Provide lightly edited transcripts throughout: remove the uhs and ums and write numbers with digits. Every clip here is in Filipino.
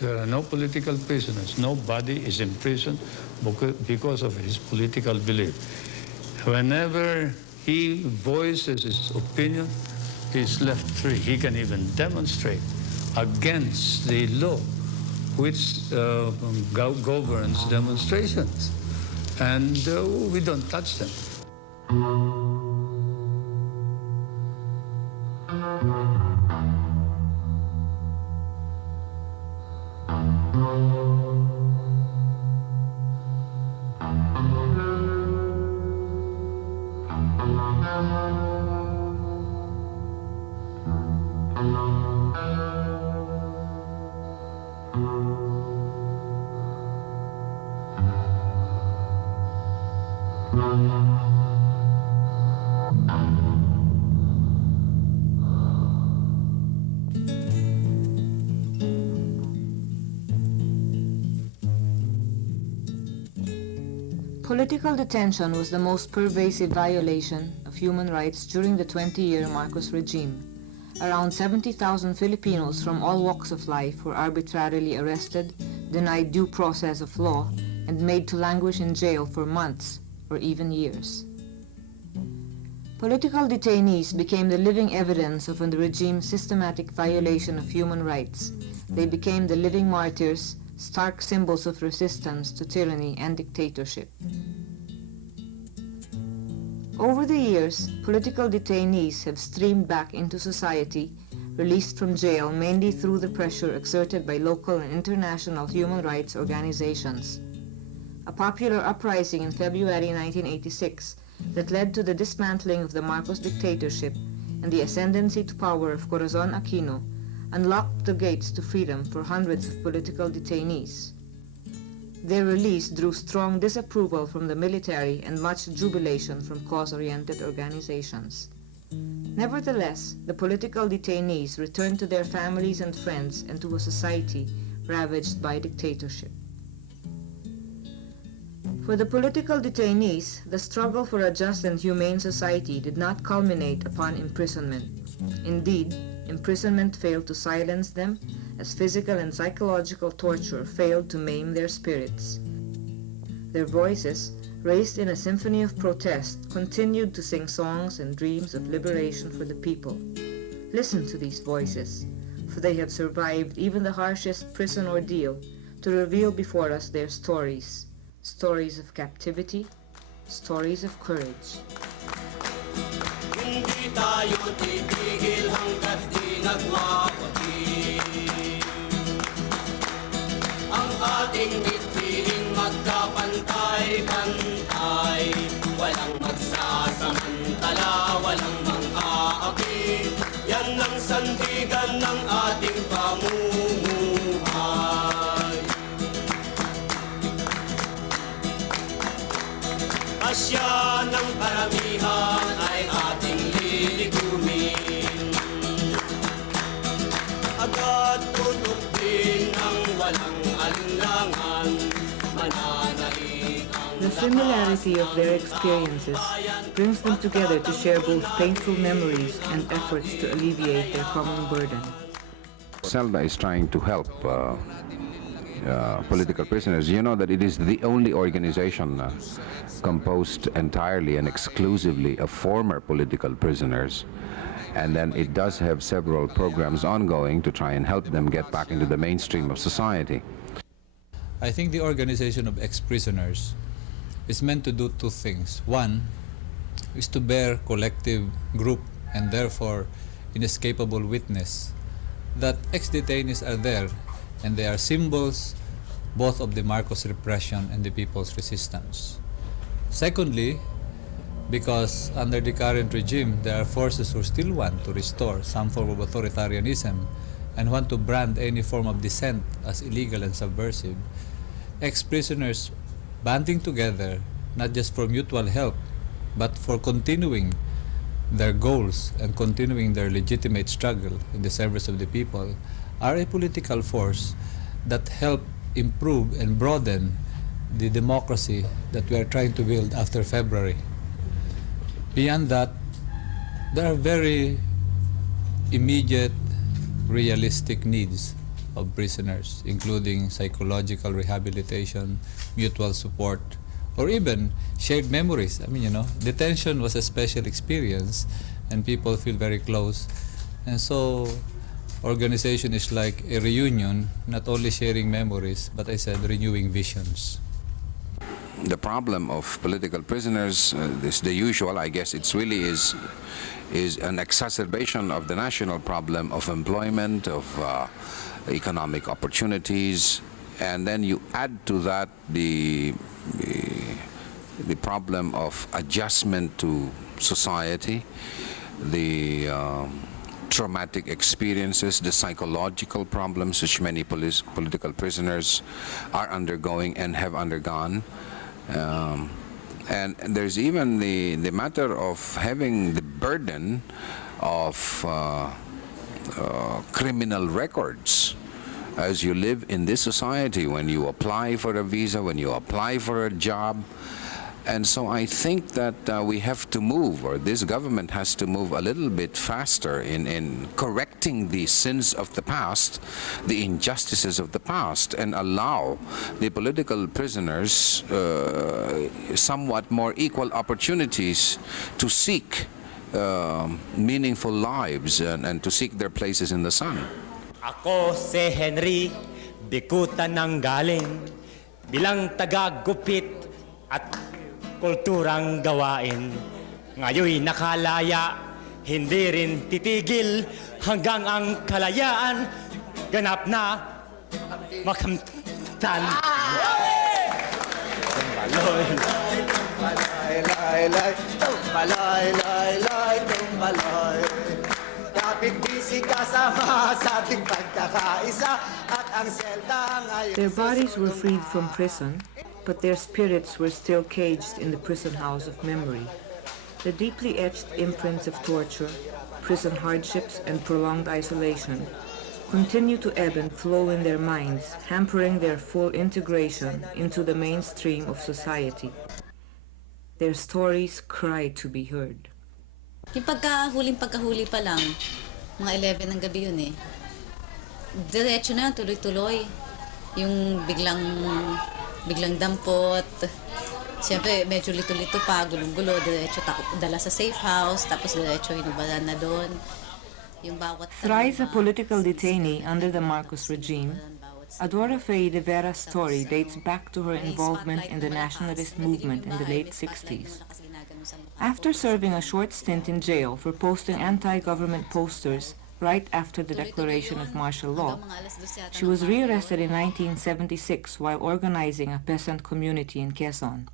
There are no political prisoners. Nobody is in prison because of his political belief. Whenever he voices his opinion, he's left free. He can even demonstrate against the law which governs demonstrations. And we don't touch them. Political detention was the most pervasive violation of human rights during the 20-year Marcos regime. Around 70,000 Filipinos from all walks of life were arbitrarily arrested, denied due process of law, and made to languish in jail for months or even years. Political detainees became the living evidence of the regime's systematic violation of human rights. They became the living martyrs, stark symbols of resistance to tyranny and dictatorship. Over the years, political detainees have streamed back into society, released from jail mainly through the pressure exerted by local and international human rights organizations. A popular uprising in February 1986 that led to the dismantling of the Marcos dictatorship and the ascendancy to power of Corazon Aquino unlocked the gates to freedom for hundreds of political detainees. Their release drew strong disapproval from the military and much jubilation from cause-oriented organizations. Nevertheless, the political detainees returned to their families and friends and to a society ravaged by dictatorship. For the political detainees, the struggle for a just and humane society did not culminate upon imprisonment. Indeed, imprisonment failed to silence them, as physical and psychological torture failed to maim their spirits. Their voices, raised in a symphony of protest, continued to sing songs and dreams of liberation for the people. Listen to these voices, for they have survived even the harshest prison ordeal to reveal before us their stories, stories of captivity, stories of courage. Hindi tayo titigil hanggat di nagwawagi. Ang ating mithiing magkapantay-pantay, walang magsasamantala, walang mang-aapi. Yan ang sandigan ng ating pamumuhay. Asya ng karamihan ay ating liligumin. Agad tutok din ang walang alinlangan, mananaig ang The similarity of their experiences brings them together to share both painful memories and efforts to alleviate their common burden. CELDA is trying to help political prisoners. You know that it is the only organization composed entirely and exclusively of former political prisoners. And then it does have several programs ongoing to try and help them get back into the mainstream of society. I think the organization of ex-prisoners is meant to do two things. One is to bear collective group and therefore inescapable witness that ex-detainees are there and they are symbols both of the Marcos repression and the people's resistance. Secondly, because under the current regime, there are forces who still want to restore some form of authoritarianism and want to brand any form of dissent as illegal and subversive. Ex-prisoners banding together, not just for mutual help, but for continuing their goals and continuing their legitimate struggle in the service of the people, are a political force that help improve and broaden the democracy that we are trying to build after February. Beyond that, there are very immediate, realistic needs of prisoners, including psychological rehabilitation, mutual support, or even shared memories. I mean, detention was a special experience and people feel very close. And so organization is like a reunion, not only sharing memories, but I said renewing visions. The problem of political prisoners is the usual. I guess it's really is an exacerbation of the national problem of employment, of economic opportunities, and then you add to that the problem of adjustment to society, the traumatic experiences, the psychological problems which many political prisoners are undergoing and have undergone. And there's even the matter of having the burden of criminal records as you live in this society, when you apply for a visa, when you apply for a job. And so I think that we have to move, or this government has to move a little bit faster in correcting the sins of the past, the injustices of the past, and allow the political prisoners somewhat more equal opportunities to seek meaningful lives and to seek their places in the sun. Ako si Henry, bikutan ng galing, bilang taga-gupit at kulturang gawain. Ngayoy nakalaya, hindi rin titigil hanggang ang kalayaan ganap na makamtan. Tumbaloy, tumbaloy, tumbaloy, tumbaloy. Kapit busy kasama sa ating pagkakaisa at ang selda ngayon. Their bodies were freed from prison, but their spirits were still caged in the prison house of memory. The deeply etched imprints of torture, prison hardships, and prolonged isolation continue to ebb and flow in their minds, hampering their full integration into the mainstream of society. Their stories cry to be heard. Yung pagkahuli pa lang, mga 11 ng gabi yun eh. Diretso na, tuloy-tuloy. Yung biglang dampot. Siyempre, medyo lito-lito pa, gulong-gulo, diretso dala sa safe house, tapos diretso hinubalan na doon. Yung bawat... Thrice a political detainee under the Marcos regime, Adora Faye de Vera's story dates back to her involvement in the nationalist movement in the late 60s. After serving a short stint in jail for posting anti-government posters right after the declaration of martial law, she was rearrested in 1976 while organizing a peasant community in Quezon.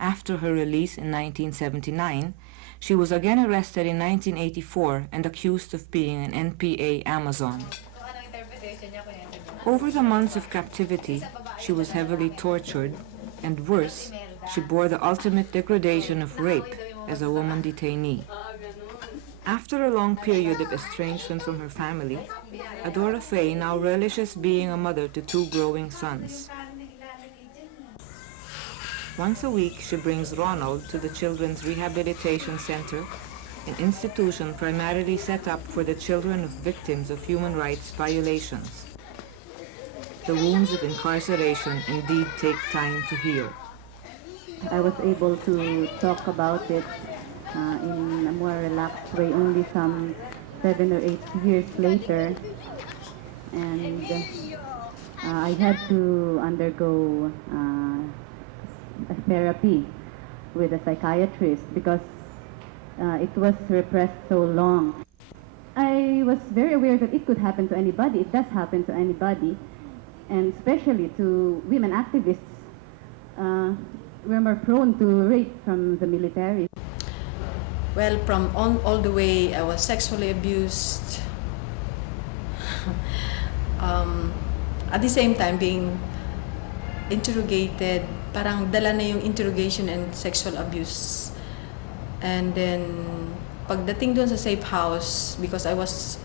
After her release in 1979, she was again arrested in 1984 and accused of being an NPA Amazon. Over the months of captivity, she was heavily tortured, and worse, she bore the ultimate degradation of rape as a woman detainee. After a long period of estrangement from her family, Adora Faye now relishes being a mother to 2 growing sons. Once a week, she brings Ronald to the Children's Rehabilitation Center, an institution primarily set up for the children of victims of human rights violations. The wounds of incarceration indeed take time to heal. I was able to talk about it in a more relaxed way only some 7 or 8 years later, and I had to undergo a therapy with a psychiatrist because it was repressed so long. I was very aware that it could happen to anybody. It does happen to anybody, and especially to women activists. We're more prone to rape from the military. Well, from all the way, I was sexually abused. At the same time, being interrogated, parang dala na yung interrogation and sexual abuse. And then, pagdating doon sa safe house, because I was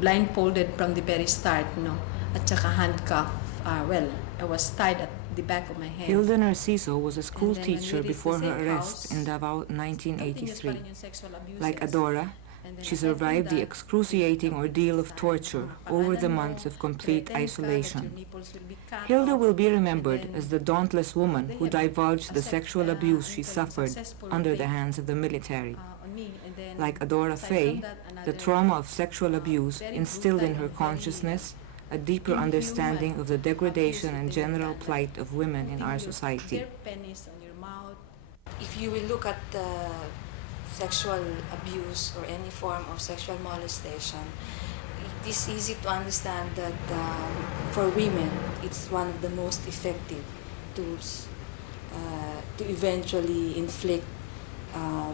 blindfolded from the very start, at saka handcuffed. I was tied at the back of my head. Hilda Narciso was a school teacher before her arrest in Davao in 1983. Like Adora, She survived the excruciating ordeal of torture over the months of complete isolation. Hilda will be remembered as the dauntless woman who divulged the sexual abuse she suffered under the hands of the military. Like Adora Faye, the trauma of sexual abuse instilled in her consciousness a deeper understanding of the degradation and general plight of women in our society. If you will look at the sexual abuse or any form of sexual molestation, it is easy to understand that for women, it's one of the most effective tools to eventually inflict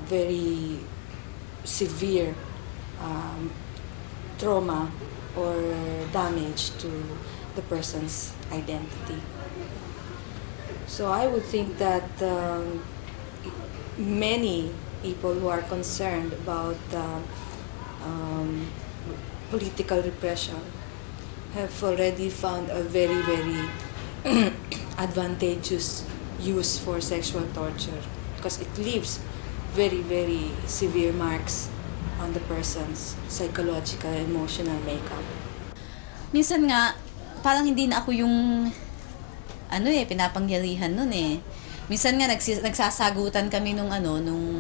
very severe trauma or damage to the person's identity. So I would think that many people who are concerned about political repression have already found a very, very advantageous use for sexual torture because it leaves very, very severe marks on the person's psychological and emotional makeup. Minsan nga, parang hindi na ako yung pinapangyarihan nun eh. Minsan nga nagsasagutan kami nung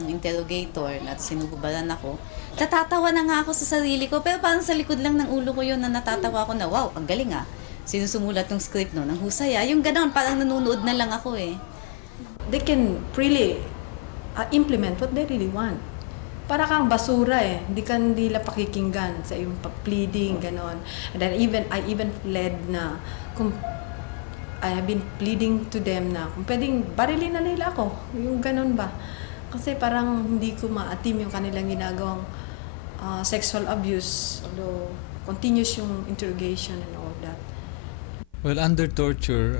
interrogator at sinugubaran ako. Natatawa na nga ako sa sarili ko, pero parang sa likod lang ng ulo ko yun na natatawa ako na, wow, ang galing ah. Sinusumulat ng script no, ng husay ah. Yung gano'n, parang nanonood na lang ako eh. They can really implement what they really want. Para kang basura eh. Hindi ka nila pakikinggan sa iyong pleading, gano'n. And then I even pled na kung I have been pleading to them na kung pwedeng barilin na nila ako. Yung ganun ba? Kasi parang hindi ko maatim yung kanilang ginagawang sexual abuse. Although continuous yung interrogation and all that. Well, under torture,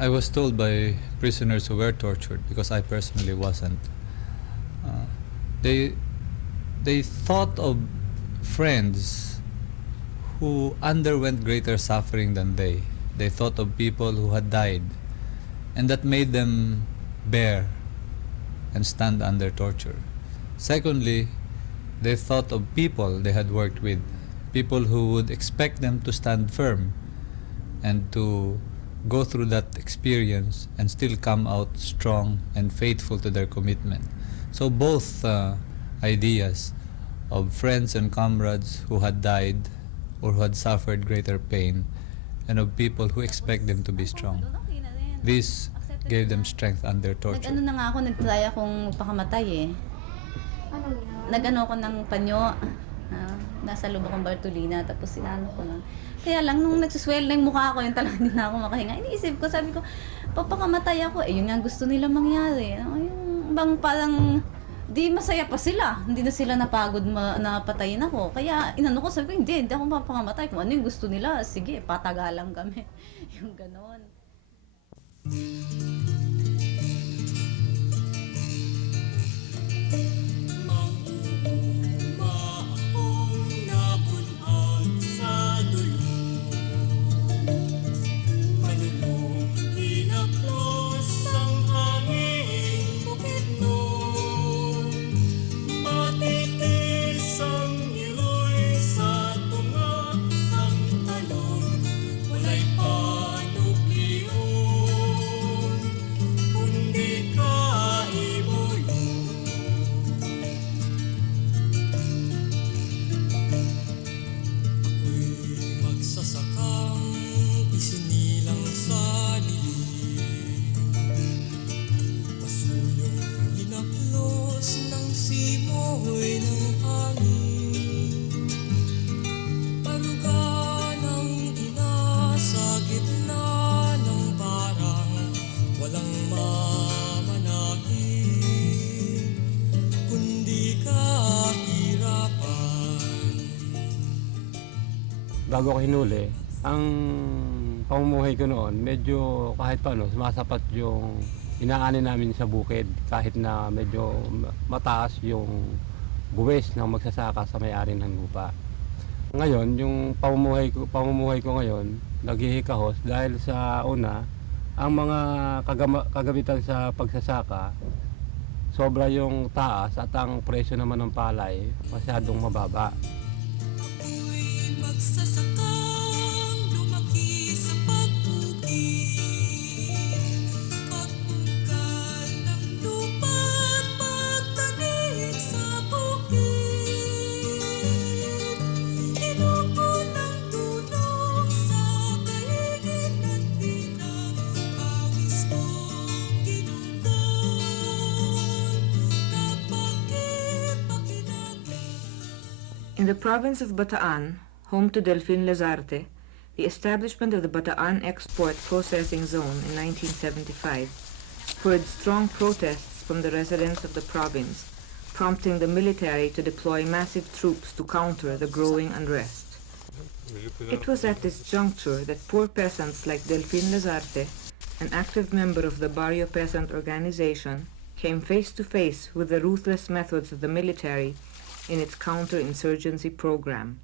I was told by prisoners who were tortured, because I personally wasn't, they thought of friends who underwent greater suffering than they. They thought of people who had died, and that made them bear and stand under torture. Secondly, they thought of people they had worked with, people who would expect them to stand firm and to go through that experience and still come out strong and faithful to their commitment. So both ideas of friends and comrades who had died or who had suffered greater pain, and of people who expect them to be strong. This gave them strength under torture. Na nga ako, nag-try akong pakamatay eh. Nag-ano ako ng panyo, nasa loob akong Bartolina, tapos sinano ko lang. Kaya lang, nung nagsuswell na yung mukha ko, yung talagang hindi na ako makahinga. Iniisip ko, sabi ko, papakamatay ako. Yun nga gusto nila mangyari. Yung bang parang, di masaya pa sila. Hindi na sila napagod na patayin ako. Kaya inano ko, sabi ko, hindi ako mapakamatay. Kung ano yung gusto nila, sige, patagalan kami. Yung ganon. Bago ako hinuli, ang pamumuhay ko noon, medyo kahit paano, sumasapat yung inaanin namin sa bukid, kahit na medyo mataas yung buwis ng magsasaka sa may-ari ng lupa. Ngayon, yung pamumuhay ko ngayon, naghihikahos dahil sa una, ang mga kagamitan sa pagsasaka sobra yung taas at ang presyo naman ng palay masyadong mababa. Magsasakang lumaki sa pag-bukid, pagbugal ng lupa at pagtanim sa bukid, inupo ng tulong sa kaingin at pinapawis mong ginugol, kapag-ipakinabang. In the province of Bataan, home to Delfin Lazarte, the establishment of the Bataan Export Processing Zone in 1975 spurred strong protests from the residents of the province, prompting the military to deploy massive troops to counter the growing unrest. It was at this juncture that poor peasants like Delfin Lazarte, an active member of the Barrio Peasant Organization, came face to face with the ruthless methods of the military in its counter-insurgency program.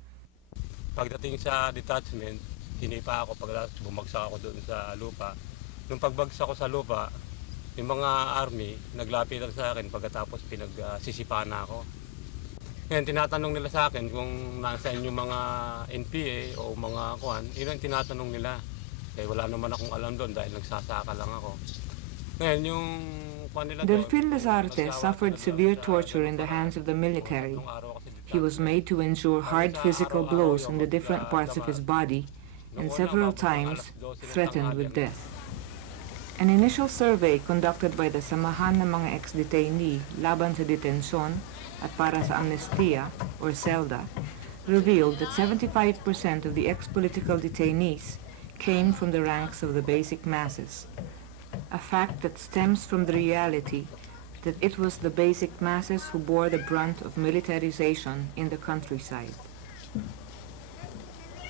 Pagdating sa detachment, tinipa ako pagkatapos bumagsak ako doon sa lupa. Nung pagbagsak ko sa lupa, yung mga army naglapitan sa akin pagkatapos pinagsisipa na ako. Ngayon tinatanong nila sa akin kung nasaan yung mga NPA o mga kuan, yun ang tinatanong nila. Kaya wala naman akong alam doon dahil nagsasaka lang ako. Ngayon yung kuan nila doon, Delfin Lazarte suffered severe torture in the hands of the military. He was made to endure hard physical blows in the different parts of his body and several times threatened with death. An initial survey conducted by the Samahan ng mga ex-detainee laban sa Detention at para sa amnestia, or CELDA, revealed that 75% of the ex-political detainees came from the ranks of the basic masses, a fact that stems from the reality that it was the basic masses who bore the brunt of militarization in the countryside.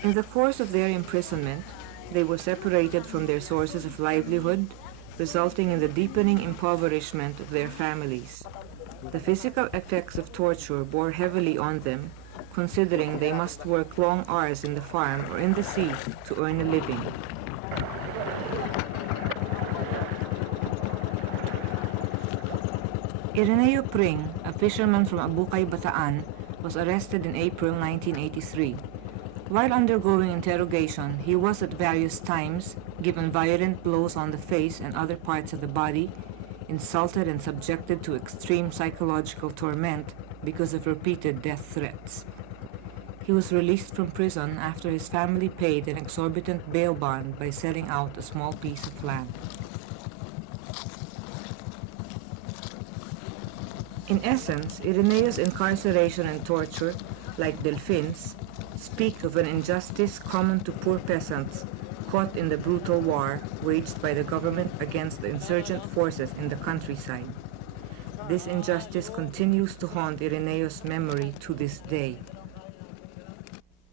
In the course of their imprisonment, they were separated from their sources of livelihood, resulting in the deepening impoverishment of their families. The physical effects of torture bore heavily on them, considering they must work long hours in the farm or in the sea to earn a living. Ireneo Pring, a fisherman from Abukay, Bataan, was arrested in April 1983. While undergoing interrogation, he was at various times given violent blows on the face and other parts of the body, insulted and subjected to extreme psychological torment because of repeated death threats. He was released from prison after his family paid an exorbitant bail bond by selling out a small piece of land. In essence, Ireneo's incarceration and torture, like Delfin's, speak of an injustice common to poor peasants caught in the brutal war waged by the government against the insurgent forces in the countryside. This injustice continues to haunt Ireneo's memory to this day.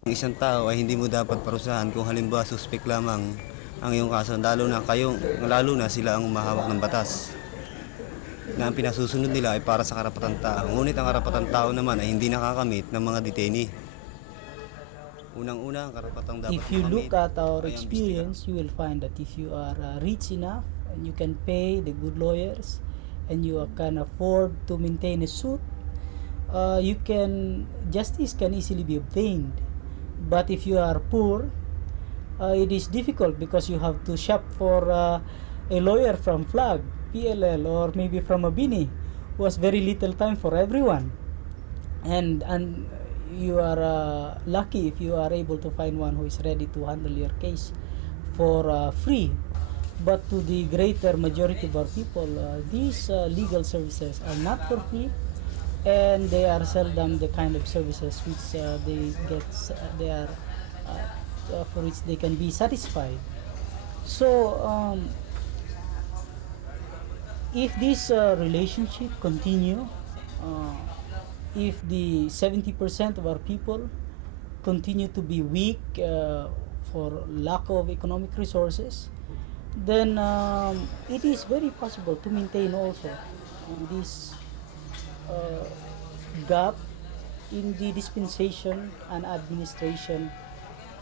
Ang isang tao ay hindi mo dapat parusahan kung halimbawa suspek lamang ang iyong kaso, lalo na sila ang umahawak ng batas. Na ang pinasusunod nila ay para sa karapatang tao. Ngunit ang karapatang tao naman ay hindi nakakamit ng mga detainee. Unang-una, ang karapatang dapat If you look at our experience, you will find that if you are rich enough and you can pay the good lawyers and you can afford to maintain a suit, justice can easily be obtained. But if you are poor, it is difficult because you have to shop for a lawyer from Flag, PLL, or maybe from Mabini, who has very little time for everyone. And you are lucky if you are able to find one who is ready to handle your case for free. But to the greater majority of our people, these legal services are not for free, and they are seldom the kind of services which for which they can be satisfied. So if this relationship continue, if the 70% of our people continue to be weak for lack of economic resources, then it is very possible to maintain also this gap in the dispensation and administration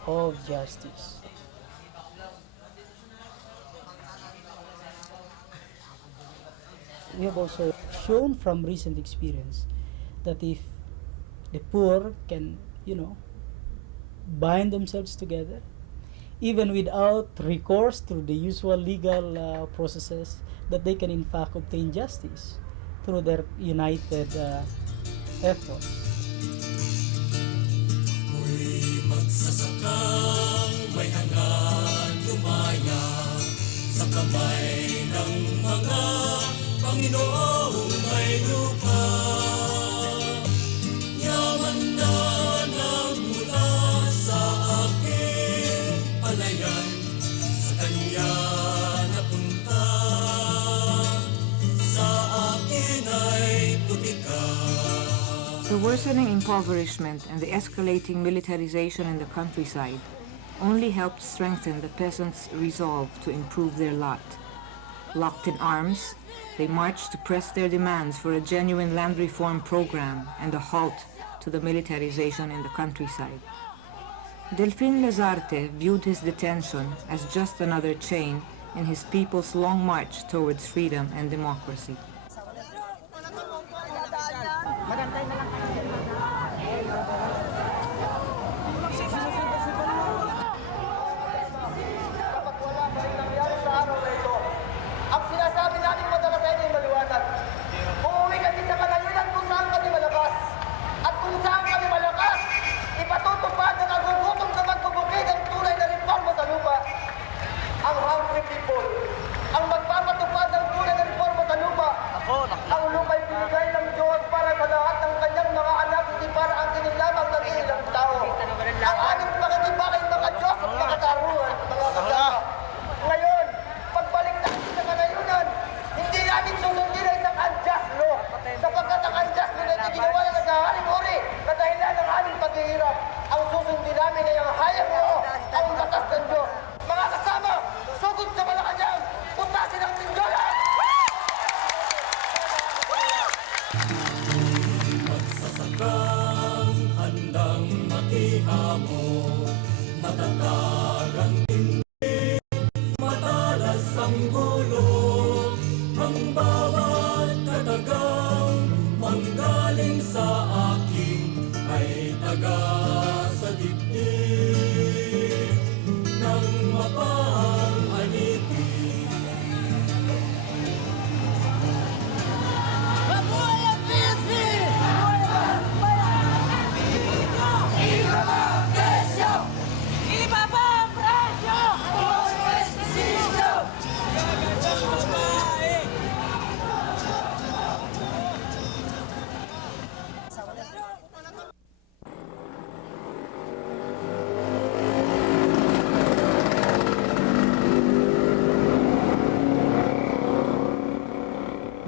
of justice. We have also shown from recent experience that if the poor can, bind themselves together, even without recourse through the usual legal processes, that they can in fact obtain justice through their united efforts. Ako'y magsasakang may hangad lumaya sa kamay ng mga Panginoong may lupa. Yaman na nagmula sa aking palayan, sa Kanya napunta, sa akin ay tutika. The worsening impoverishment and the escalating militarization in the countryside only helped strengthen the peasants' resolve to improve their lot. Locked in arms, they marched to press their demands for a genuine land reform program and a halt to the militarization in the countryside. Delfin Lazarte viewed his detention as just another chain in his people's long march towards freedom and democracy.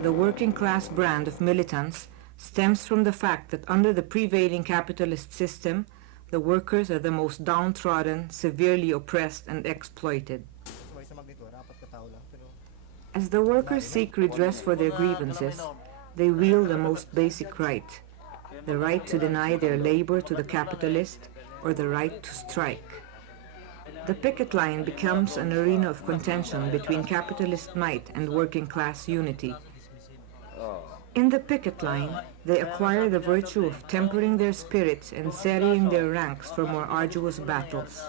The working class brand of militants stems from the fact that under the prevailing capitalist system, the workers are the most downtrodden, severely oppressed and exploited. As the workers seek redress for their grievances, they wield the most basic right, the right to deny their labor to the capitalist or the right to strike. The picket line becomes an arena of contention between capitalist might and working class unity. In the picket line, they acquire the virtue of tempering their spirits and serrying their ranks for more arduous battles.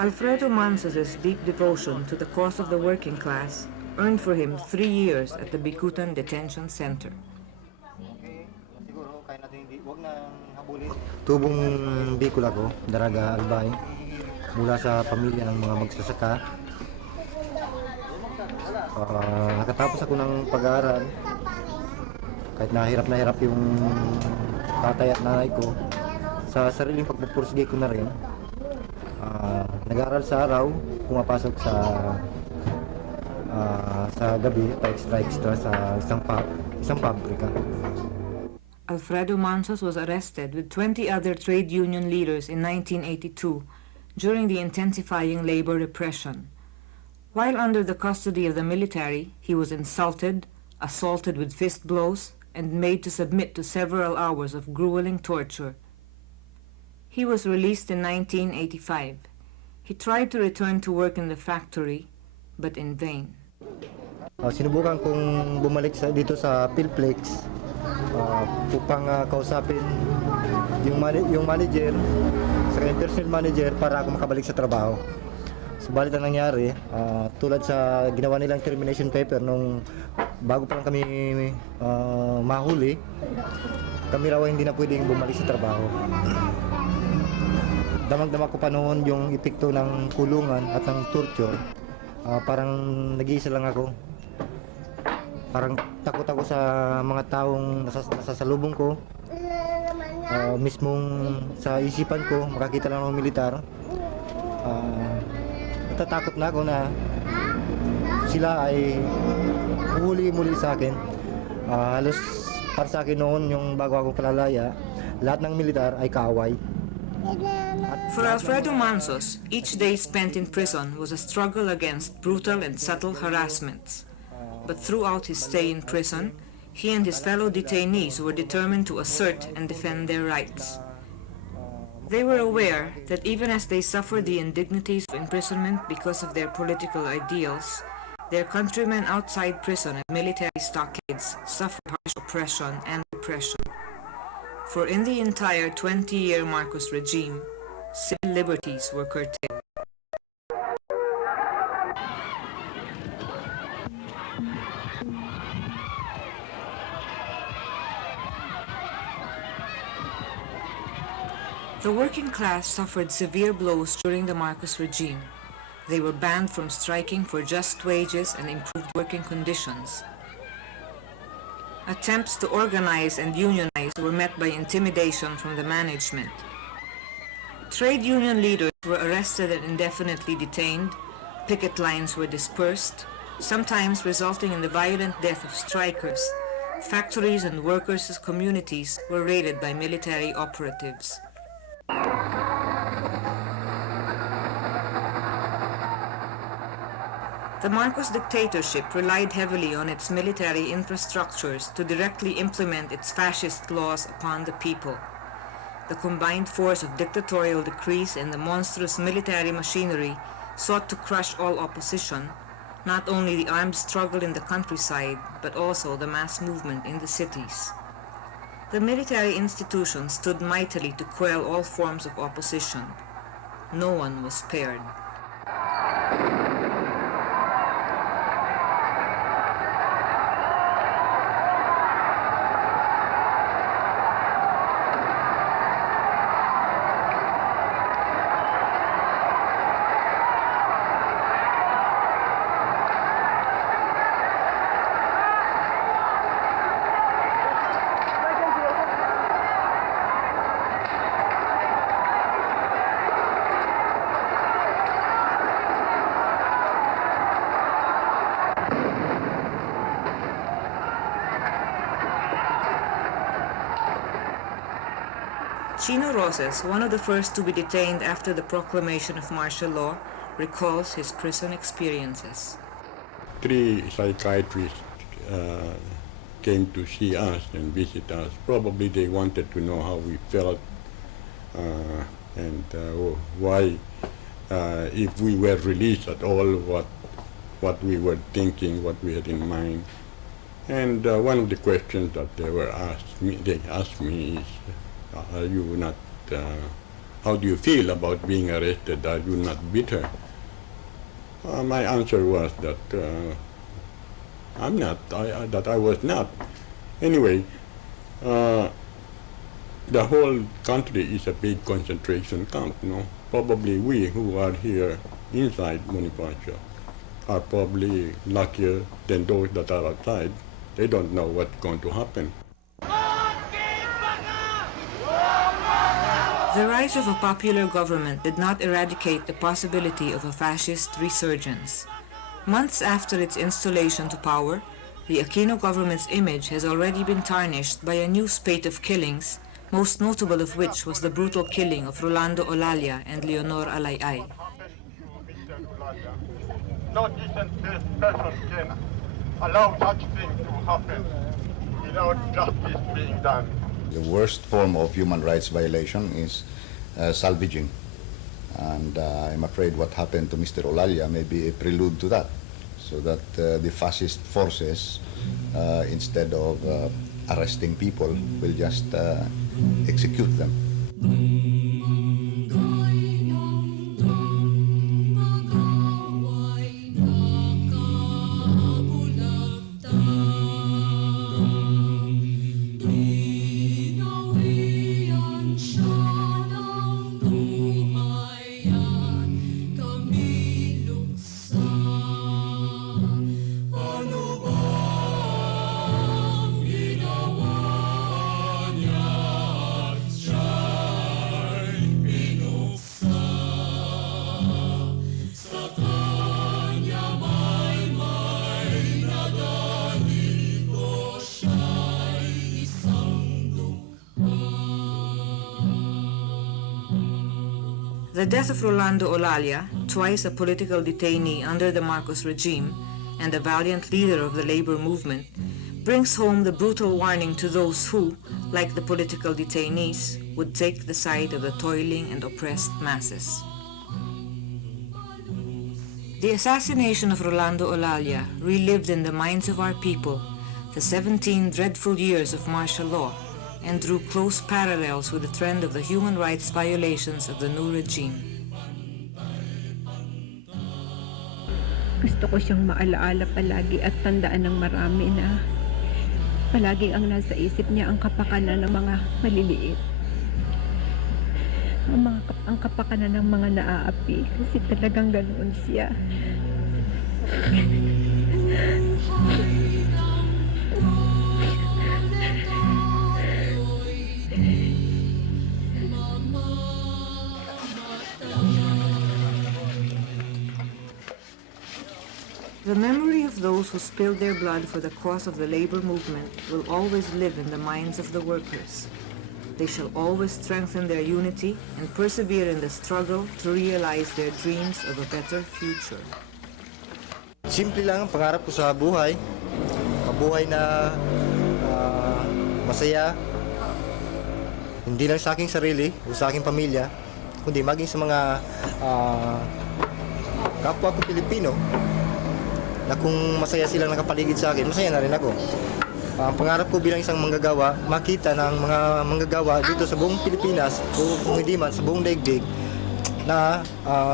Alfredo Mansos's deep devotion to the cause of the working class earned for him 3 years at the Bicutan Detention Center. Tubong Bicol ako, Daraga Albay, mula sa pamilya ng mga magsasaka. Nakatapos ako ng pag-aaral, kahit na hirap yung tatay at nanay ko, sa sariling pagpupursige ko na rin. Nag-aaral sa araw, pumapasok sa gabi, pa-extra sa isang pabrika. Alfredo Mansos was arrested with 20 other trade union leaders in 1982 during the intensifying labor repression. While under the custody of the military, he was insulted, assaulted with fist blows, and made to submit to several hours of grueling torture. He was released in 1985. He tried to return to work in the factory, but in vain. Sinubukan kong bumalik dito sa Philplex upang kausapin yung manager, saka yung personnel manager para ako makabalik sa trabaho. Subalit ang nangyari, tulad sa ginawa nilang termination paper nung bago pa lang kami mahuli, kami raw hindi na pwedeng bumalik sa trabaho. Damang-dama ko pa noon yung epekto ng kulungan at ng torture. Parang nag-iisa lang ako. Parang takot ako sa mga taong nasasalubong ko. Mismong sa isipan ko, makakita lang ng militar. Natatakot na ako na sila ay huli muli sa akin. Halos para sa akin noon, yung bago ako palalaya, lahat ng militar ay kaaway. For Alfredo Mansos, each day spent in prison was a struggle against brutal and subtle harassments. But throughout his stay in prison, he and his fellow detainees were determined to assert and defend their rights. They were aware that even as they suffered the indignities of imprisonment because of their political ideals, their countrymen outside prison and military stockades suffered harsh oppression and repression. For in the entire 20-year Marcos regime, civil liberties were curtailed. The working class suffered severe blows during the Marcos regime. They were banned from striking for just wages and improved working conditions. Attempts to organize and unionize were met by intimidation from the management. Trade union leaders were arrested and indefinitely detained, picket lines were dispersed, sometimes resulting in the violent death of strikers. Factories and workers' communities were raided by military operatives. The Marcos dictatorship relied heavily on its military infrastructures to directly implement its fascist laws upon the people. The combined force of dictatorial decrees and the monstrous military machinery sought to crush all opposition, not only the armed struggle in the countryside, but also the mass movement in the cities. The military institutions stood mightily to quell all forms of opposition. No one was spared. Chino Roses, one of the first to be detained after the proclamation of martial law, recalls his prison experiences. 3 psychiatrists came to see us and visit us. Probably they wanted to know how we felt and why, if we were released at all, what we were thinking, what we had in mind. And one of the questions that they asked me is, are you not, how do you feel about being arrested? Are you not bitter? My answer was that I'm not, that I was not. Anyway, the whole country is a big concentration camp, no? Probably we who are here inside Bonifacio are probably luckier than those that are outside. They don't know what's going to happen. The rise of a popular government did not eradicate the possibility of a fascist resurgence. Months after its installation to power, the Aquino government's image has already been tarnished by a new spate of killings, most notable of which was the brutal killing of Rolando Olalia and Leonor Alayay. No decent person can allow such things to happen without justice being done. The worst form of human rights violation is salvaging And I'm afraid what happened to Mr. Olalia may be a prelude to that, so that the fascist forces, instead of arresting people, will just execute them. The death of Rolando Olalia, twice a political detainee under the Marcos regime and a valiant leader of the labor movement, brings home the brutal warning to those who, like the political detainees, would take the side of the toiling and oppressed masses. The assassination of Rolando Olalia relived in the minds of our people the 17 dreadful years of martial law and drew close parallels with the trend of the human rights violations of the new regime. Gusto ko siyang maalaala palagi at tandaan ng marami na palagi ang nasa isip niya ang kapakanan ng mga maliliit. Ang kapakanan ng mga naaapi kasi talagang ganoon siya. The memory of those who spilled their blood for the cause of the labor movement will always live in the minds of the workers. They shall always strengthen their unity and persevere in the struggle to realize their dreams of a better future. Simple lang ang pangarap ko sa buhay. Mabuhay na masaya. Hindi lang sa aking sarili o sa aking pamilya, kundi maging sa mga kapwa ko Pilipino, na kung masaya silang nakapaligid sa akin, masaya na rin ako. Ang pangarap ko bilang isang manggagawa, makita ng mga manggagawa dito sa buong Pilipinas o kung hindi man sa buong daigdig na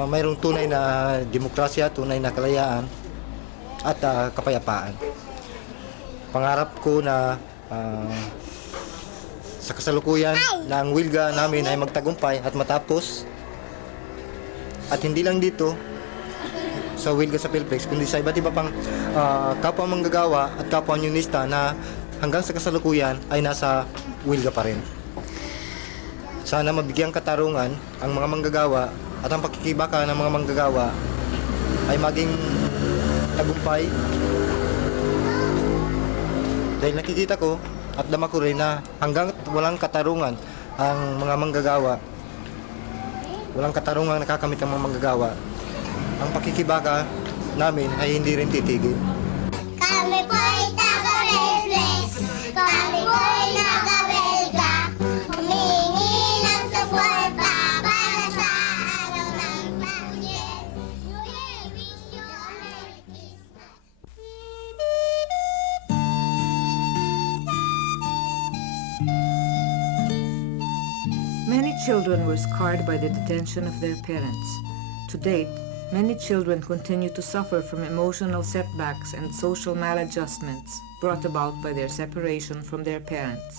mayroong tunay na demokrasya, tunay na kalayaan at kapayapaan. Pangarap ko na sa kasalukuyan na ang wilga namin ay magtagumpay at matapos, at hindi lang dito sa wilga sa Philplex, kundi sa iba't iba pang kapwa manggagawa at kapwa unionista na hanggang sa kasalukuyan ay nasa wilga pa rin. Sana mabigyang katarungan ang mga manggagawa at ang pakikibaka ng mga manggagawa ay maging tagumpay. Dahil nakikita ko at dama ko rin na hanggang walang katarungan ang mga manggagawa, walang katarungan nakakamit ang mga manggagawa, ang pakikibaka namin ay hindi rin titigil. Kami po'y taga-reflex, kami po'y naka-belga, humingi ng suporta para sa araw ng pag-ulit. New Year, wish you a Merry Christmas. Many children were scarred by the detention of their parents. To date, many children continue to suffer from emotional setbacks and social maladjustments brought about by their separation from their parents.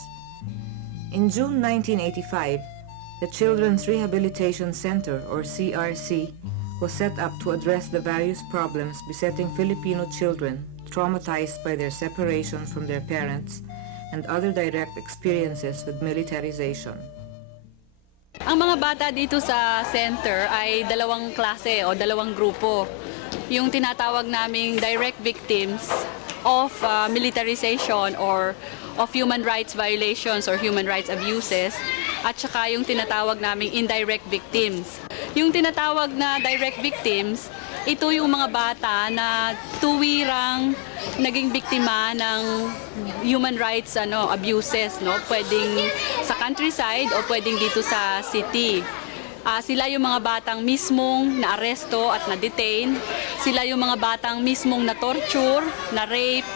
In June 1985, the Children's Rehabilitation Center, or CRC, was set up to address the various problems besetting Filipino children traumatized by their separation from their parents and other direct experiences with militarization. Ang mga bata dito sa center ay dalawang klase o dalawang grupo. Yung tinatawag naming direct victims of militarization or of human rights violations or human rights abuses, at saka yung tinatawag naming indirect victims. Yung tinatawag na direct victims, ito yung mga bata na tuwirang naging biktima ng human rights abuses, no? Pwedeng sa countryside o pwedeng dito sa city. Sila yung mga batang mismong na-aresto at na-detain. Sila yung mga batang mismong na-torture, na-rape.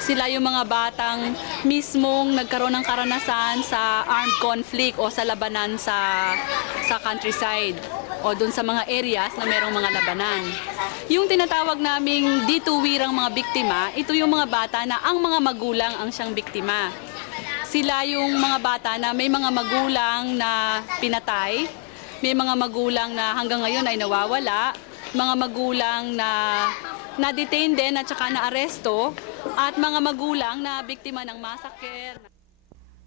Sila yung mga batang mismong nagkaroon ng karanasan sa armed conflict o sa labanan sa countryside o dun sa mga areas na merong mga labanan. Yung tinatawag naming dituwirang mga biktima, ito yung mga bata na ang mga magulang ang siyang biktima. Sila yung mga bata na may mga magulang na pinatay, may mga magulang na hanggang ngayon ay nawawala, mga magulang na na-detain din at saka na-aresto, at mga magulang na biktima ng massacre.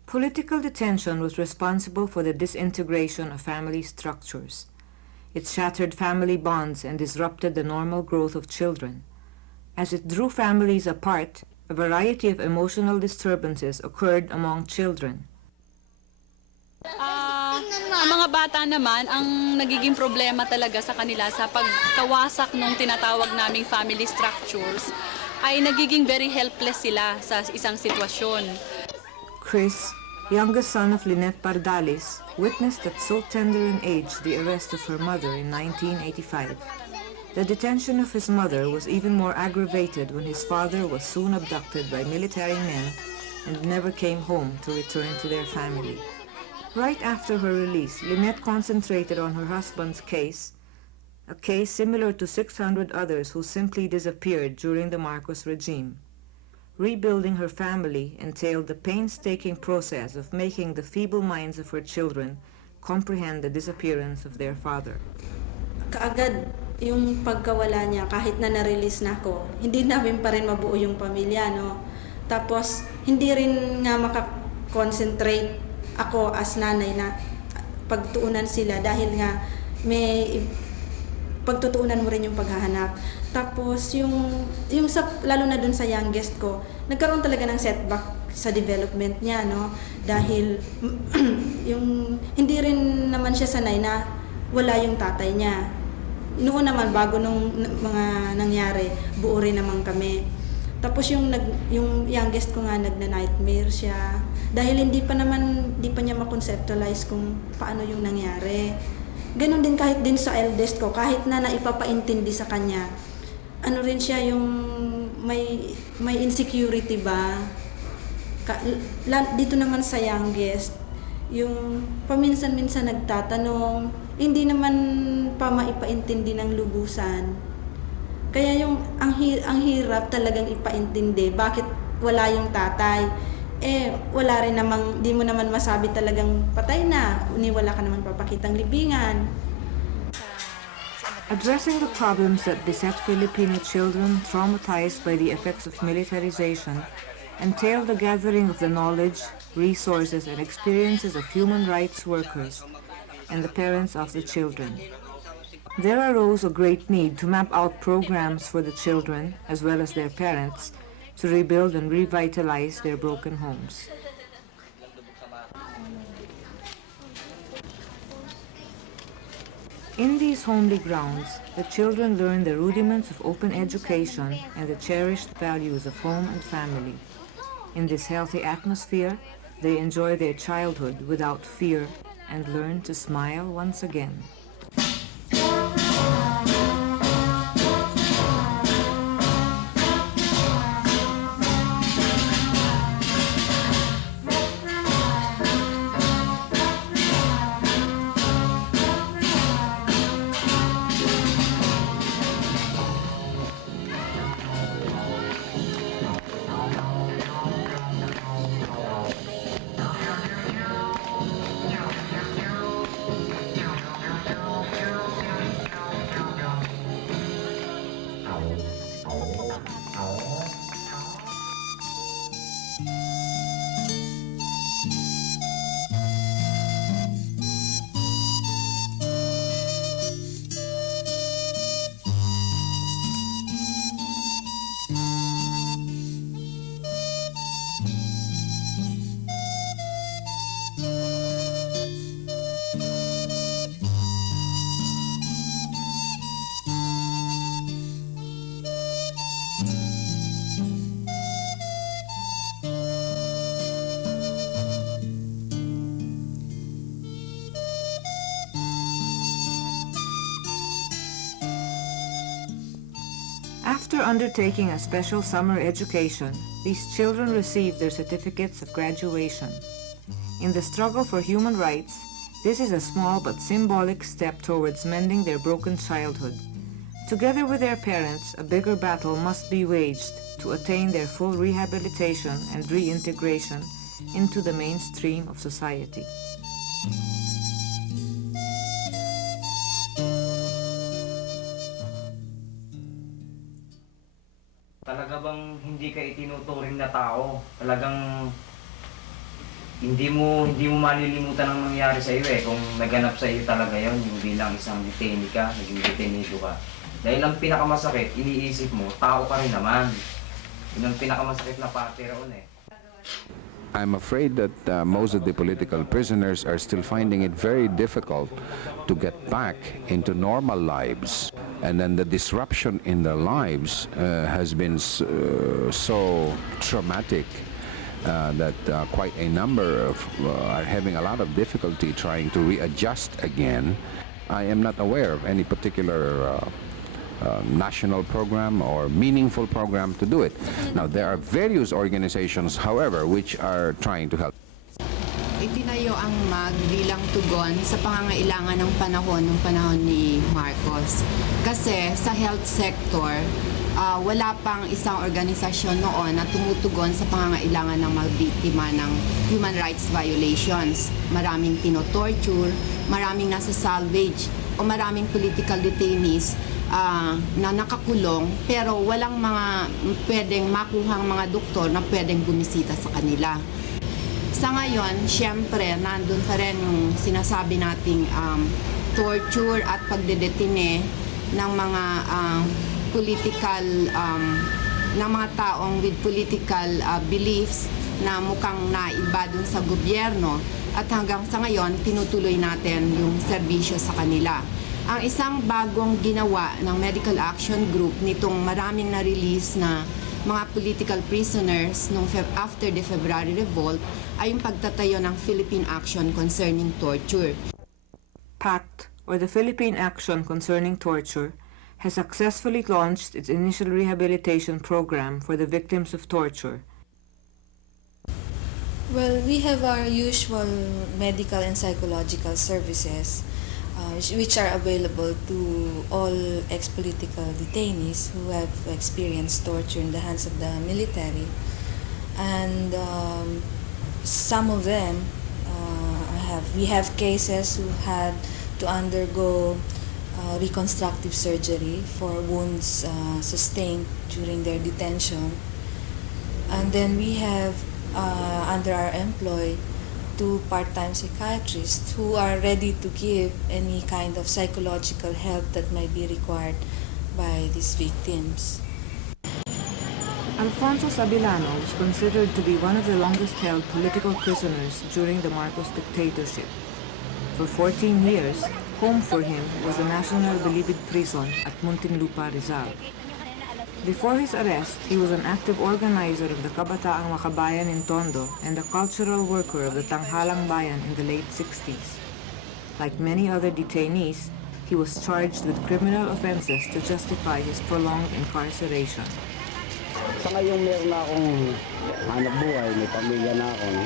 Political detention was responsible for the disintegration of family structures. It shattered family bonds and disrupted the normal growth of children. As it drew families apart, a variety of emotional disturbances occurred among children. Ang mga bata naman, ang nagiging problema talaga sa kanila sa pagkawasak ng tinatawag naming family structures ay nagiging very helpless sila sa isang sitwasyon. Chris, youngest son of Lynette Pardalis, witnessed at so tender an age the arrest of her mother in 1985. The detention of his mother was even more aggravated when his father was soon abducted by military men and never came home to return to their family. Right after her release, Lynette concentrated on her husband's case, a case similar to 600 others who simply disappeared during the Marcos regime. Rebuilding her family entailed the painstaking process of making the feeble minds of her children comprehend the disappearance of their father. Kaagad yung pagkawala niya, kahit na na-release na ako, hindi namin pa rin mabuo yung pamilya, no? Tapos, hindi rin nga makakonsentrate ako as nanay na pagtuunan sila dahil nga may pagtutuunan mo rin yung paghahanap. Tapos yung sa, lalo na dun sa youngest ko, nagkaroon talaga ng setback sa development niya, no? Dahil yung hindi rin naman siya sanay na wala yung tatay niya. Noon naman bago nung mga nangyari, buo rin naman kami. Tapos yung youngest ko nga nagna-nightmare siya dahil hindi pa niya ma-conceptualize kung paano yung nangyari. Ganon din kahit din sa eldest ko, kahit na naipapaintindi sa kanya, ano rin siya yung may insecurity ba? Dito naman sa youngest, yung paminsan-minsan nagtatanong, hindi naman pa maipaintindi ng lubusan. Kaya yung ang hirap talagang ipaintindi bakit wala yung tatay. Wala rin namang, di mo naman masabi talagang patay na, wala ka naman papakitang libingan. Addressing the problems that beset Filipino children traumatized by the effects of militarization entailed the gathering of the knowledge, resources, and experiences of human rights workers and the parents of the children. There arose a great need to map out programs for the children, as well as their parents, to rebuild and revitalize their broken homes. In these homely grounds, the children learn the rudiments of open education and the cherished values of home and family. In this healthy atmosphere, they enjoy their childhood without fear and learn to smile once again. After undertaking a special summer education, these children receive their certificates of graduation. In the struggle for human rights, this is a small but symbolic step towards mending their broken childhood. Together with their parents, a bigger battle must be waged to attain their full rehabilitation and reintegration into the mainstream of society. Talaga bang hindi ka itinuturing na tao? Talagang hindi mo malilimutan ang nangyari sa iyo kung naganap sa iyo talaga yon, yung bilang isang detainee ka, naging detenido ka. Dahil ang pinakamasakit, iniisip mo, tao ka rin naman. Yun ang pinakamasakit na parte roon I'm afraid that most of the political prisoners are still finding it very difficult to get back into normal lives. And then the disruption in their lives has been so traumatic that quite a number of are having a lot of difficulty trying to readjust again. I am not aware of any particular national program or meaningful program to do it. Now, there are various organizations, however, which are trying to help. Itinayo ang MAG bilang tugon sa pangangailangan ng panahon ni Marcos. Kasi sa health sector, wala pang isang organisasyon noon na tumutugon sa pangangailangan ng mga biktima ng human rights violations. Maraming tinotorture, maraming nasa salvage, o maraming political detainees na nakakulong pero walang mga pwedeng makuhang mga doktor na pwedeng bumisita sa kanila. Sa ngayon, siyempre, nandun pa rin yung sinasabi nating torture at pagdedetine ng mga political, ng mga taong with political beliefs na mukhang naiba dun sa gobyerno. At hanggang sa ngayon, tinutuloy natin yung serbisyo sa kanila. Ang isang bagong ginawa ng Medical Action Group nitong maraming na-release na mga political prisoners after the February Revolt ay yung pagtatayo ng Philippine Action Concerning Torture. PACT, or the Philippine Action Concerning Torture, has successfully launched its initial rehabilitation program for the victims of torture. Well, we have our usual medical and psychological services which are available to all ex-political detainees who have experienced torture in the hands of the military. And some of them, we have cases who had to undergo reconstructive surgery for wounds sustained during their detention. And then we have under our employ 2 part-time psychiatrists who are ready to give any kind of psychological help that might be required by these victims. Alfonso Sabilano was considered to be one of the longest-held political prisoners during the Marcos dictatorship. For 14 years, home for him was the National Bilibid Prison at Muntinlupa, Rizal. Before his arrest, he was an active organizer of the Kabataang Makabayan in Tondo and a cultural worker of the Tanghalang Bayan in the late 60s. Like many other detainees, he was charged with criminal offenses to justify his prolonged incarceration. Sa ngayon meron na akong hanap buhay, may pamilya na ako. No?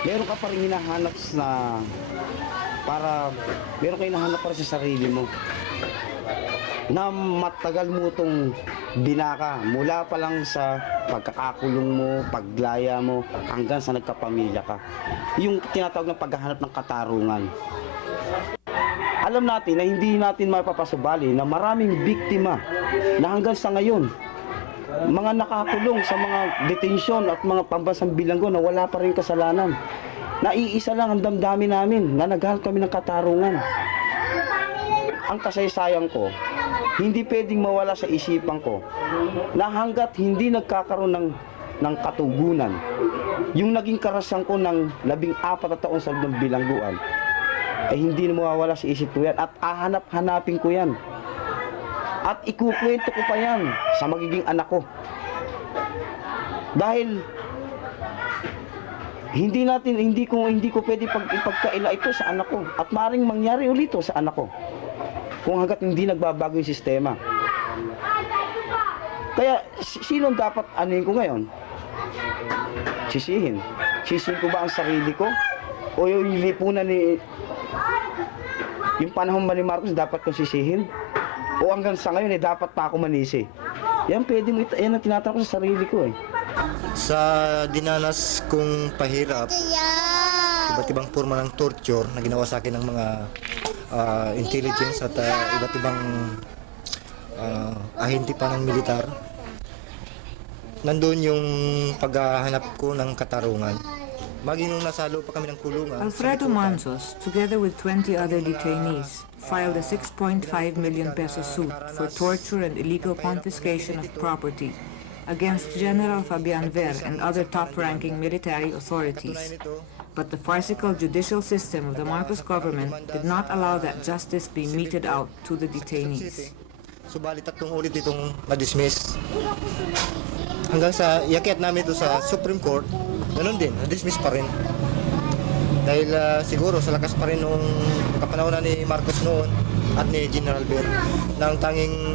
Meron ka pa rin hinahanap meron ka hinahanap para sa sarili mo. Na matagal mo itong binaka mula pa lang sa pagkakakulong mo, paglaya mo, hanggang sa nagkapamilya ka. Yung tinatawag na paghahanap ng katarungan. Alam natin na hindi natin mapapasubali na maraming biktima na hanggang sa ngayon, mga nakakulong sa mga detention at mga pambansang bilanggo na wala pa rin kasalanan. Naiisa lang ang damdamin namin na naghahanap kami ng katarungan. Ang kasaysayan ko, hindi pwedeng mawala sa isipan ko na hanggat hindi nagkakaroon ng katugunan, yung naging karasan ko ng 14 na taon sa loob ng bilangguan, ay hindi na mawawala sa isip ko yan at hanapin ko yan. At ikukwento ko pa yan sa magiging anak ko. Dahil hindi ko pwede ipagkaila ito sa anak ko at maaaring mangyari ulit ito sa anak ko kung hanggat hindi nagbabago yung sistema. Kaya sino dapat anuhin ko ngayon? Sisihin. Sisihin ko ba ang sarili ko? O yung lipunan yung panahon ba ni Marcos dapat kong sisihin? O hanggang sa ngayon dapat pa ako manisi? Yan yan ang tinatanong ko sa sarili ko eh. Sa dinanas kong pahirap, iba't ibang forma ng torture na ginawa sa akin ng mga intelligence at iba't ibang ahente pa ng militar, nandun yung paghahanap ko ng katarungan. Maging nung nasa loob pa kami ng kulungan. Alfredo Manzos, together with 20 other detainees, filed a 6.5 million peso suit for torture and illegal confiscation of property against General Fabian Ver and other top-ranking military authorities. But the farcical judicial system of the Marcos government did not allow that justice be meted out to the detainees. Subalit 3 ulit itong na-dismiss. Hanggang sa iakyat namin ito sa Supreme Court, ganun din, na-dismiss pa rin. Dahil siguro sa lakas pa rin nung kapanahonan ni Marcos noon at ni General Ver, na ang tanging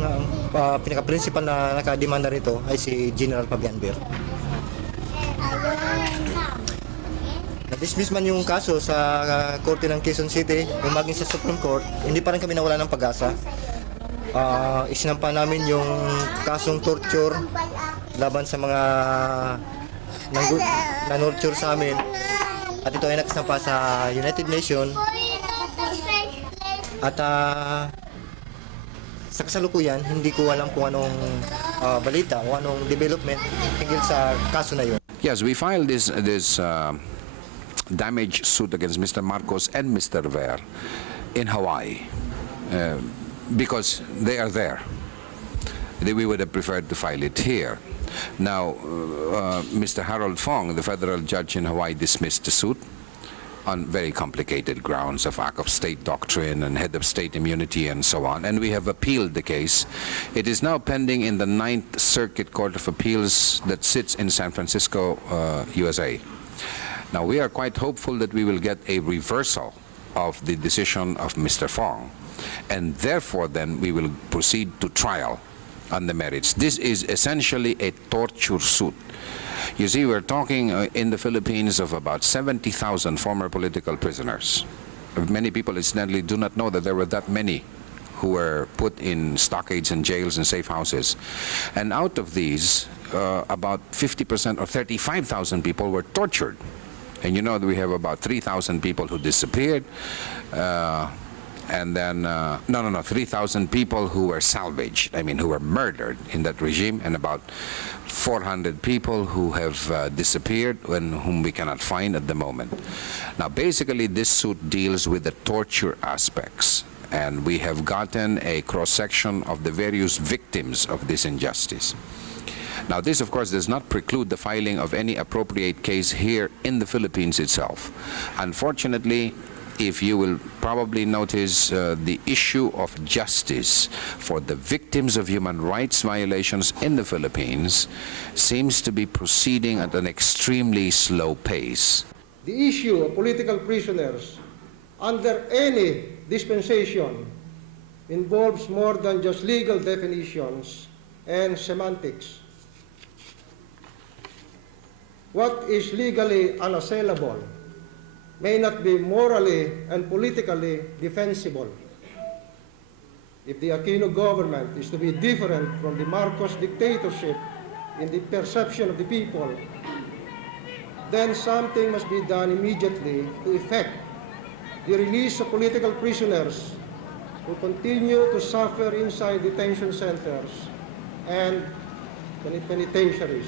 pinaka-principal na nakademanda rito ay si General Fabian Ver. Na-dismiss man yung kaso sa Korte ng Quezon City, yung maging sa Supreme Court, hindi pa rin kami nawala ng pag-asa. Isinampa namin yung kasong torture laban sa mga nanorture sa amin, at ito ay nakasampa sa United Nations. At sa kasalukuyan, hindi ko alam kung anong balita o anong development tingil sa kaso na yun. Yes, we filed this damage suit against Mr. Marcos and Mr. Ver in Hawaii because they are there. We would have preferred to file it here. Now, Mr. Harold Fong, the federal judge in Hawaii, dismissed the suit on very complicated grounds of act of state doctrine and head of state immunity and so on, and we have appealed the case. It is now pending in the 9th Circuit Court of Appeals that sits in San Francisco, USA. Now, we are quite hopeful that we will get a reversal of the decision of Mr. Fong, and therefore then we will proceed to trial on the merits. This is essentially a torture suit. You see, we're talking in the Philippines of about 70,000 former political prisoners. Many people incidentally do not know that there were that many who were put in stockades and jails and safe houses. And out of these, about 50% or 35,000 people were tortured. And you know that we have about 3,000 people who disappeared, and then, 3,000 people who were salvaged, who were murdered in that regime, and about 400 people who have disappeared and whom we cannot find at the moment. Now, basically, this suit deals with the torture aspects, and we have gotten a cross-section of the various victims of this injustice. Now, this, of course, does not preclude the filing of any appropriate case here in the Philippines itself. Unfortunately, if you will probably notice, the issue of justice for the victims of human rights violations in the Philippines seems to be proceeding at an extremely slow pace. The issue of political prisoners under any dispensation involves more than just legal definitions and semantics. What is legally unassailable may not be morally and politically defensible. If the Aquino government is to be different from the Marcos dictatorship in the perception of the people, then something must be done immediately to effect the release of political prisoners who continue to suffer inside detention centers and penitentiaries.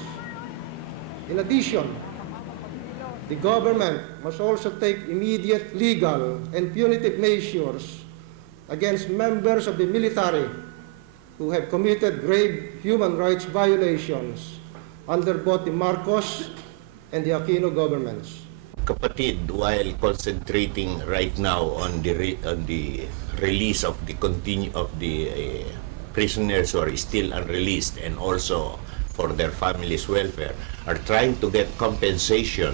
In addition, the government must also take immediate legal and punitive measures against members of the military who have committed grave human rights violations under both the Marcos and the Aquino governments. Kapatid, while concentrating right now on the release of the prisoners who are still unreleased and also for their families' welfare, are trying to get compensation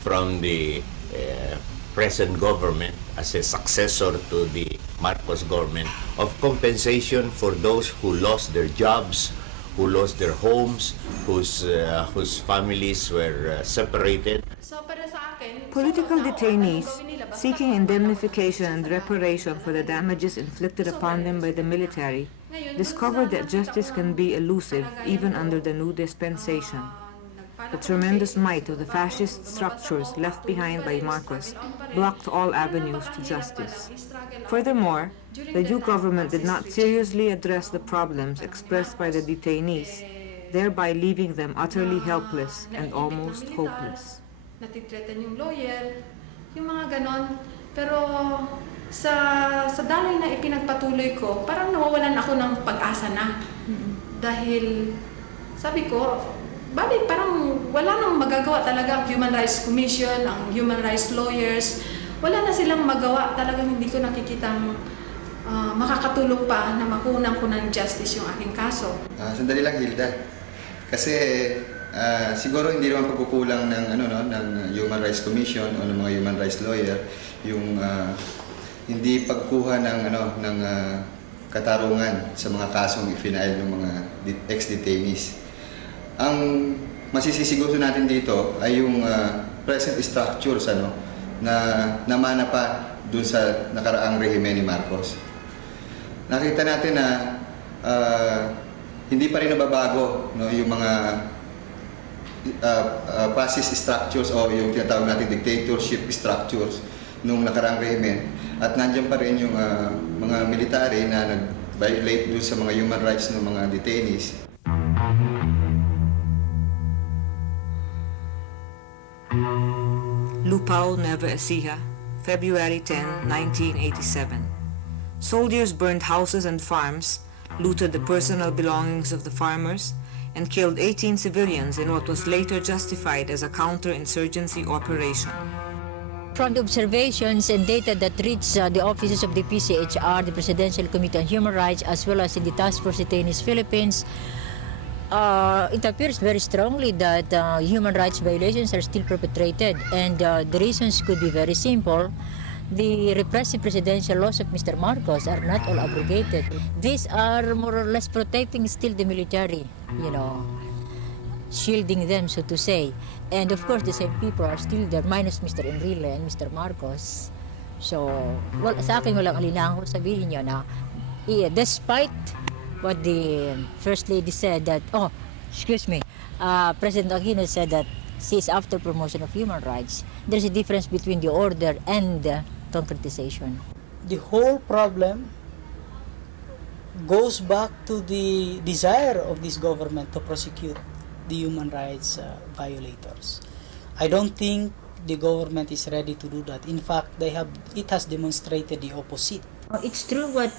from the present government as a successor to the Marcos government of compensation for those who lost their jobs, who lost their homes, whose families were separated. Political detainees seeking indemnification and reparation for the damages inflicted upon them by the military discovered that justice can be elusive even under the new dispensation. The tremendous might of the fascist structures left behind by Marcos blocked all avenues to justice. Furthermore, the new government did not seriously address the problems expressed by the detainees, thereby leaving them utterly helpless and almost hopeless. Natitretan yung lawyer, yung mga ganon. Pero sa daloy na ipinagpatuloy ko, parang nawawalan ako ng pag-asa na. Dahil sabi ko, bakit parang wala nang magagawa talaga ang Human Rights Commission, ang human rights lawyers, wala na silang magawa. Talagang hindi ko nakikitang makakatulong pa na makunan ko ng justice yung aking kaso. Sandali lang, Hilda. Kasi siguro hindi naman pagkukulang ng ng Human Rights Commission o ng mga human rights lawyer yung hindi pagkuha ng katarungan sa mga kasong i-file ng mga ex-detainees. Ang masisisiguso natin dito ay yung present structures na namana pa dun sa nakaraang rehimen ni Marcos. Nakita natin na hindi pa rin nababago yung mga fascist structures o yung tinatawag natin dictatorship structures nung nakaraang rehimen, at nandiyan pa rin yung mga military na nag-violate dun sa mga human rights ng mga detainees. Lupao, Nueva Ecija, February 10, 1987. Soldiers burned houses and farms, looted the personal belongings of the farmers, and killed 18 civilians in what was later justified as a counter-insurgency operation. From the observations and data that reached the offices of the PCHR, the Presidential Committee on Human Rights, as well as in the Task Force Detainees Philippines, it appears very strongly that human rights violations are still perpetrated, and the reasons could be very simple. The repressive presidential laws of Mr. Marcos are not all abrogated. These are more or less protecting still the military, shielding them, so to say. And of course, the same people are still there, minus Mr. Enrile and Mr. Marcos. So, sa akin walang alinlangan ko sabihin nyo na, despite what the First Lady said that, President Aquino said that she's after promotion of human rights, there's a difference between the order and the concretization. The whole problem goes back to the desire of this government to prosecute the human rights violators. I don't think the government is ready to do that. In fact, it has demonstrated the opposite. It's true what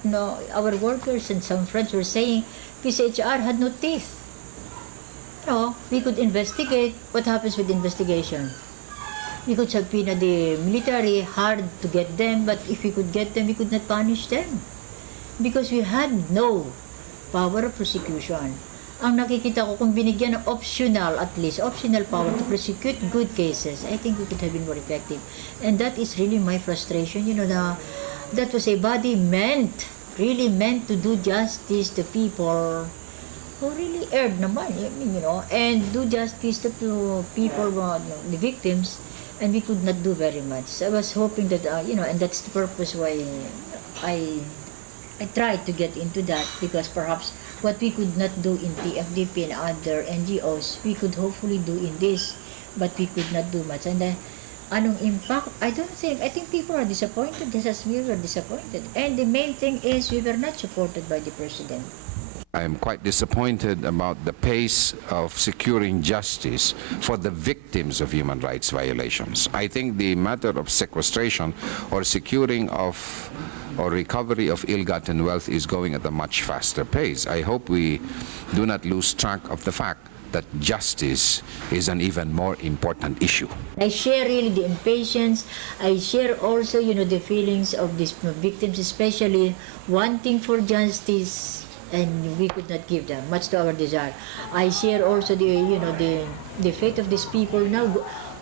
our workers and some friends were saying. PCHR had no teeth. We could investigate. What happens with investigation? We could subpoena the military, hard to get them, but if we could get them, we could not punish them. Because we had no power of prosecution. Ang nakikita ko, kung binigyan ng optional power to prosecute good cases, I think we could have been more effective. And that is really my frustration, that was a body really meant to do justice to people who really earned naman, and do justice to people, the victims, and we could not do very much. I was hoping that, and that's the purpose why I tried to get into that, because perhaps what we could not do in TFDP and other NGOs, we could hopefully do in this, but we could not do much. And then, anong impact? I think people are disappointed, just as we were disappointed. And the main thing is we were not supported by the President. I am quite disappointed about the pace of securing justice for the victims of human rights violations. I think the matter of sequestration or securing of or recovery of ill-gotten wealth is going at a much faster pace. I hope we do not lose track of the fact that justice is an even more important issue. I share really the impatience. I share also, the feelings of these victims, especially wanting for justice, and we could not give them, much to our desire. I share also the fate of these people now,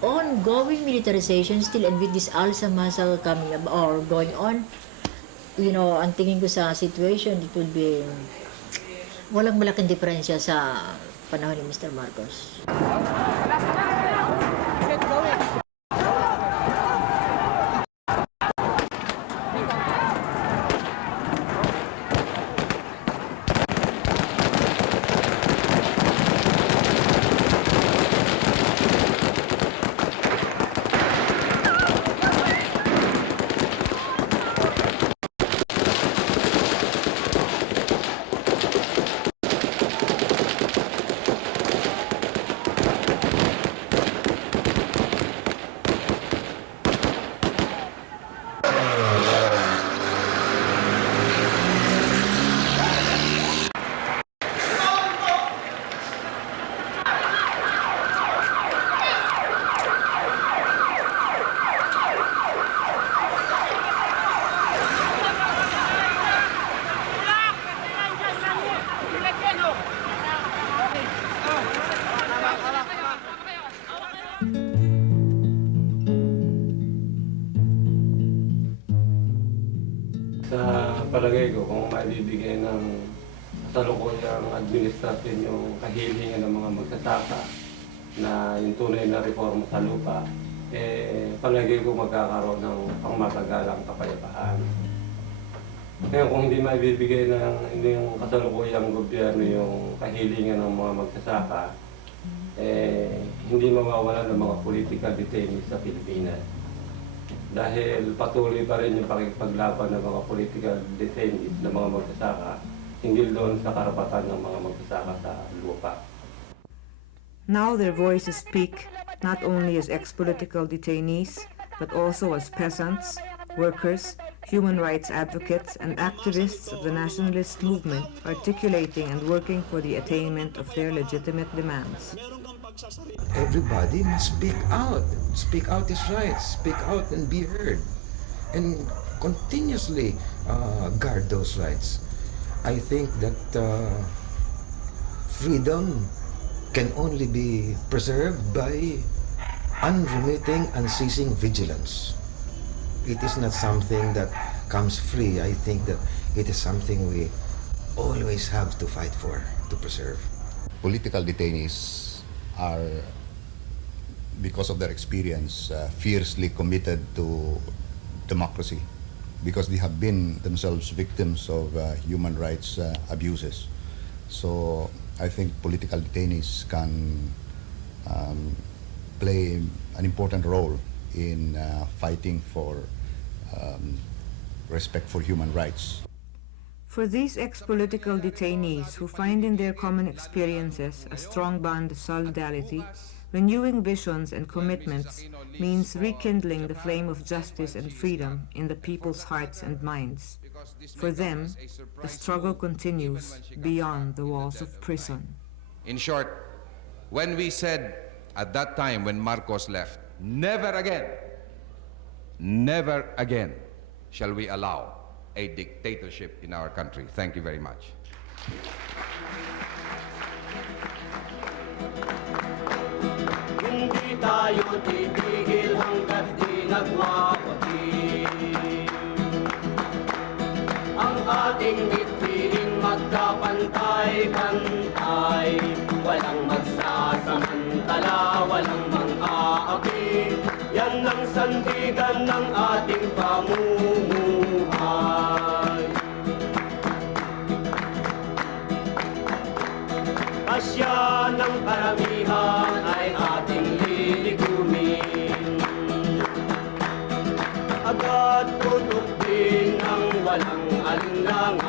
ongoing militarization still, and with this Alsa muscle coming up or going on, ang tingin ko sa situation, it will be Walang malaking diferensya sa panahon ni Mr. Marcos. Sa palagay ko, kung maibibigay ng kasalukuyang administrasyon yung kahilingan ng mga magsasaka na yung tunay na reforma sa lupa, palagay ko magkakaroon ng pangmatagalang kapayapaan. Ngayon, kung hindi maibibigay ng yung kasalukuyang gobyerno yung kahilingan ng mga magsasaka, hindi mawawala ng mga political detainees sa Pilipinas. Dahil patuloy pa rin yung pakikipaglaban ng mga political detainees ng mga magsasaka hinggil doon sa karapatan ng mga magsasaka sa lupa. Now their voices speak not only as ex-political detainees, but also as peasants, workers, human rights advocates, and activists of the nationalist movement, articulating and working for the attainment of their legitimate demands. Everybody must speak out his rights, speak out and be heard, and continuously guard those rights. I think that freedom can only be preserved by unremitting, unceasing vigilance. It is not something that comes free. I think that it is something we always have to fight for, to preserve. Political detainees are, because of their experience, fiercely committed to democracy, because they have been themselves victims of human rights abuses. So I think political detainees can play an important role in fighting for respect for human rights. For these ex-political detainees who find in their common experiences a strong bond of solidarity, renewing visions and commitments means rekindling the flame of justice and freedom in the people's hearts and minds. For them, the struggle continues beyond the walls of prison. In short, when we said at that time when Marcos left, never again shall we allow a dictatorship in our country. Thank you very much. Hindi tayo titigil hanggat di nagwawagi. Ang ating mithiin magkapantay-pantay, walang magsasamantala, walang mang-aaki. Yan ang sandigan ng ating pamumuhay. Pasya ng karamihan ay ating liligumin. Agad tutok din ng walang alinlangan.